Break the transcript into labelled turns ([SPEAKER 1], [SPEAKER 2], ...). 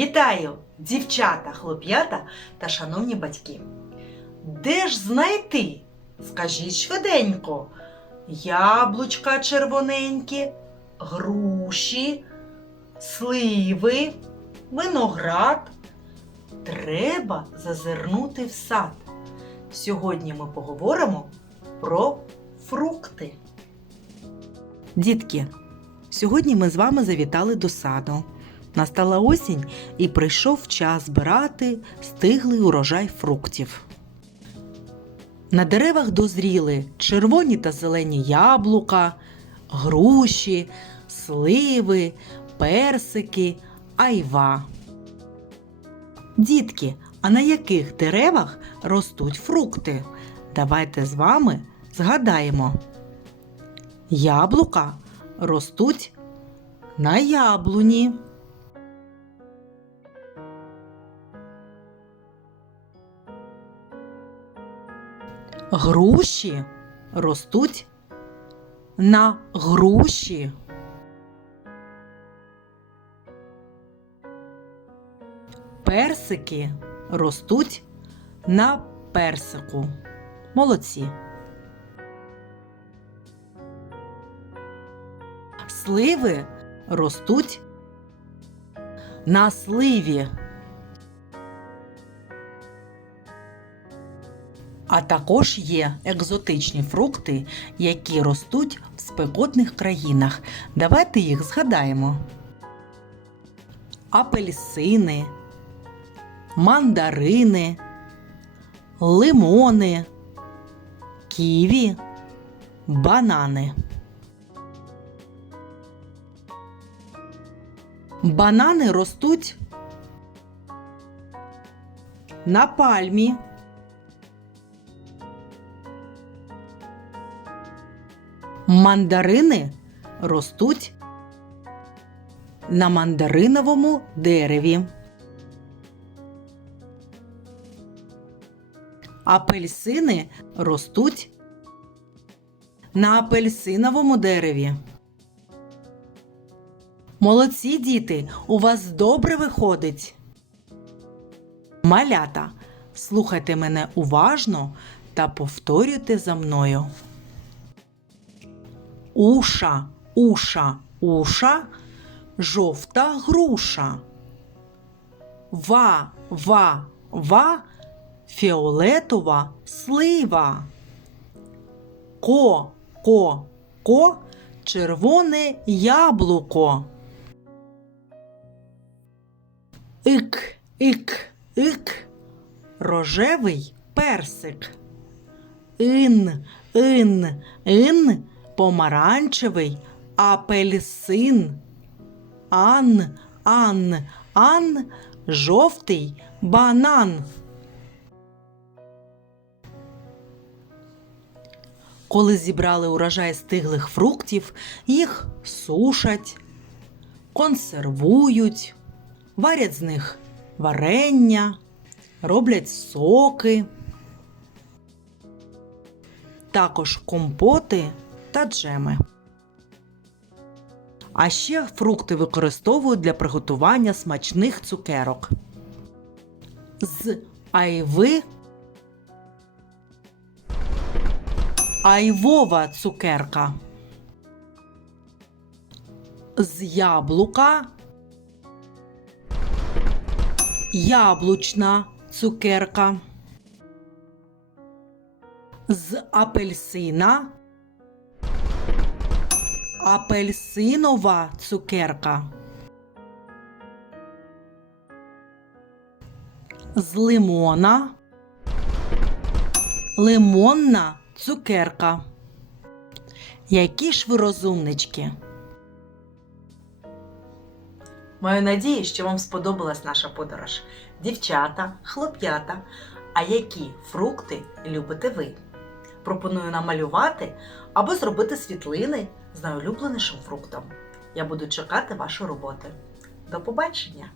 [SPEAKER 1] Вітаю, дівчата, хлоп'ята та шановні батьки. Де ж знайти? Скажіть швиденько. Яблучка червоненькі, груші, сливи, виноград. Треба зазирнути в сад. Сьогодні ми поговоримо про фрукти. Дітки, сьогодні ми з вами завітали до саду. Настала осінь і прийшов час збирати стиглий урожай фруктів. На деревах дозріли червоні та зелені яблука, груші, сливи, персики, айва. Дітки, а на яких деревах ростуть фрукти? Давайте з вами згадаємо. Яблука ростуть на яблуні. Груші ростуть на груші. Персики ростуть на персику. Молодці. Сливи ростуть на сливі. А також є екзотичні фрукти, які ростуть в спекотних країнах. Давайте їх згадаємо: апельсини, мандарини, лимони, ківі, банани. Банани ростуть на пальмі. Мандарини ростуть на мандариновому дереві. Апельсини ростуть на апельсиновому дереві. Молодці діти, у вас добре виходить. Малята, слухайте мене уважно та повторюйте за мною. Уша, уша, уша, жовта груша. Ва, ва, ва, фіолетова слива. Ко, ко, ко, червоне яблуко. Ик, ик, ик, рожевий персик. Ин, ин, ин, помаранчевий апельсин. Ан, ан, ан, жовтий банан. Коли зібрали урожай стиглих фруктів, їх сушать, консервують, варять з них варення, роблять соки, також компоти та джеми. А ще фрукти використовують для приготування смачних цукерок. З айви айвова цукерка. З яблука яблучна цукерка. З апельсина апельсинова цукерка. З лимона лимонна цукерка. Які ж ви розумнички? Маю надію, що вам сподобалась наша подорож. Дівчата, хлоп'ята. А які фрукти любите ви? Пропоную намалювати або зробити світлини з найулюбленішим фруктом. Я буду чекати ваші роботи. До побачення!